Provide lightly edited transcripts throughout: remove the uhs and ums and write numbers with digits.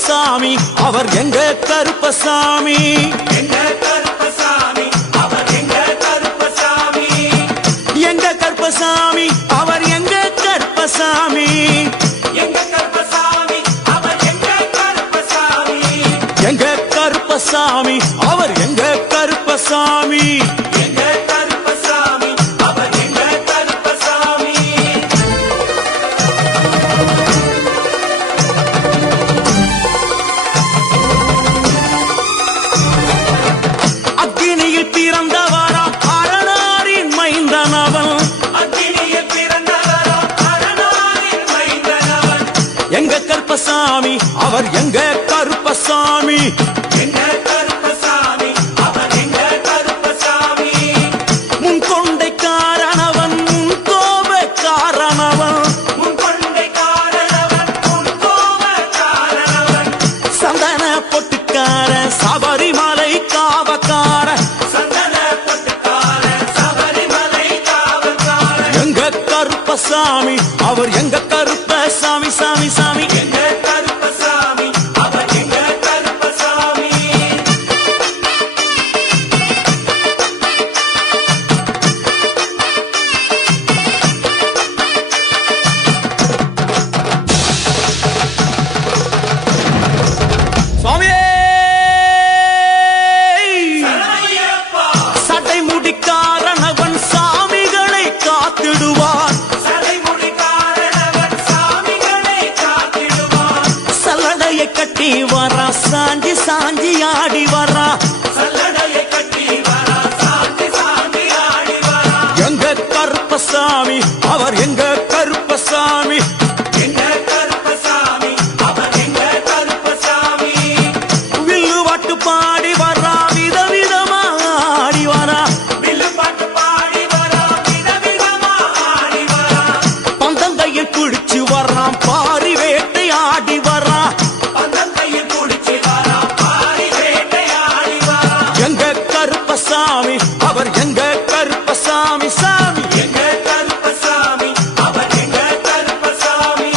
கருப்பசாமி அவர் எங்க கருப்பசாமி எங்க கருப்பசாமி அவர் எங்க கருப்பசாமி எங்க கருப்பசாமி அவர் எங்க கருப்பசாமி எங்க கருப்பசாமி அவர் எங்க கருப்பசாமி எங்க கருப்பசாமி அவர் எங்க கருப்பசாமி எங்க கருப்பசாமி அவர் எங்க கருப்பசாமி அக்னியில் பிறந்தவராம் அரணாரின் மைந்தனவன் அக்னியில் பிறந்தவராம் அரணாரின் மைந்தனவன் எங்க கருப்பசாமி அவர் எங்க கருப்பசாமி எங்க கருப்பசாமி அவர் எங்க கருப்பசாமி முன்கொண்டை காரணவன் முன்கோப காரணவன் முன்கொண்டை காரணவன் முன்கோப காரணவன் சந்தன பொட்டுக்கார சபரிமலை காவக்கார சந்தன பொட்டுக்கார சபரிமலை காவல்காரன் எங்க கருப்பசாமி அவர் எங்க கருப்பசாமி சாமி சாமி எங்க கருப்பசாமி அவர் எங்க கருப்பசாமி சுவாமியே சரணமையப்பா சடைமுடி காரணவன் சாமிகளை காத்திடுவான் சடைமுடி காரணவன் சாமிகளை காத்திடுவான் சல்லடையை கட்டி வரா சாஞ்சி சாஞ்சி ஆடி வரா சல்லடையை கட்டி வரா சாந்தி சாந்தி ஆடி வரா எங்க கருப்பசாமி அவர் எங்க கருப்பசாமி எங்க கருப்பசாமி அவர் எங்க கருப்பசாமி வில்லு வாட்டு பாடி வரா விதவிதமா ஆடி வரா வில்லு பாட்டு பாடி வரா விதவிதமா ஆடி வரா பந்தங்கையில் குளிச்சு வர்றான் பாரி வேட்டை ஆடி வரா பந்தங்கையில் குடிச்சு வரா பாரி வேட்டையாடி வரா எங்க கருப்பசாமி அவர் எங்க கருப்பசாமி சாமி எங்க கருப்பசாமி அவர் எங்க கருப்பசாமி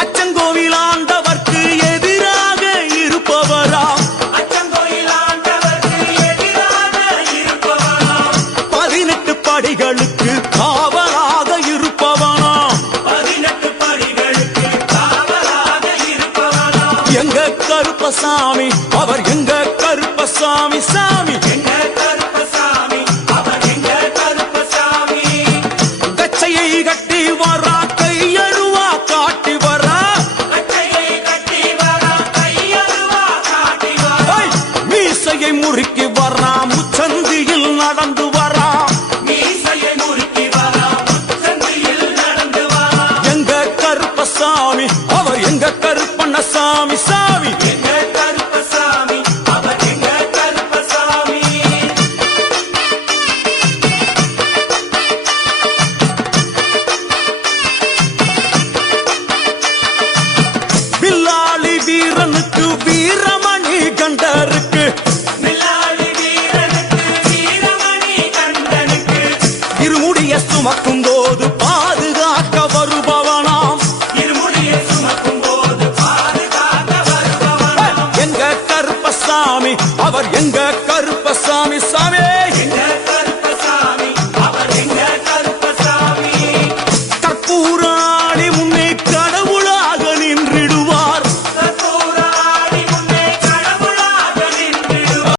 அச்சங்கோவில் ஆண்டவர்க்கு எதிராக இருப்பவரா அச்சங்கோயில் ஆண்டவருக்கு எதிராக இருப்பவனாம் 18 படிகளுக்கு காவலாக இருப்பவனா 18 படிகளுக்கு காவலாக இருப்பவனாம் எங்க கருப்பசாமி அவர் எங்க கருப்பசாமி சாமி எங்க கருப்பசாமி அவர் எங்க கருப்பசாமி கச்சையை கட்டி வரா கையருவா காட்டி வரா கட்டையை கட்டி வரா கையருவா காட்டி வரா ஐ! மீசையை முறுக்கி வரா முச்சந்தியில் நடந்து வரா மீசையை முறுக்கி வரா முச்சந்தியில் நடந்து வரா எங்க கருப்பசாமி அவர் எங்க கருப்பண்ணசாமி சாமி எங்க கருப்பசாமி அவர் எங்க கருப்பசாமி வில்லாளி வீரனுக்கு வீரமணி கண்டருக்கு மில்லாளி வீரனுக்கு வீரமணி கண்டனுக்கு இருமுடிய சுமக்கும் போது பாதுகாக்க வருபவனாம் இருமுடியை சுமக்கும் போது பாதுகாக்க வருபவனாம் எங்க கருப்பசாமி அவர் எங்க கருப்பசாமி சாமி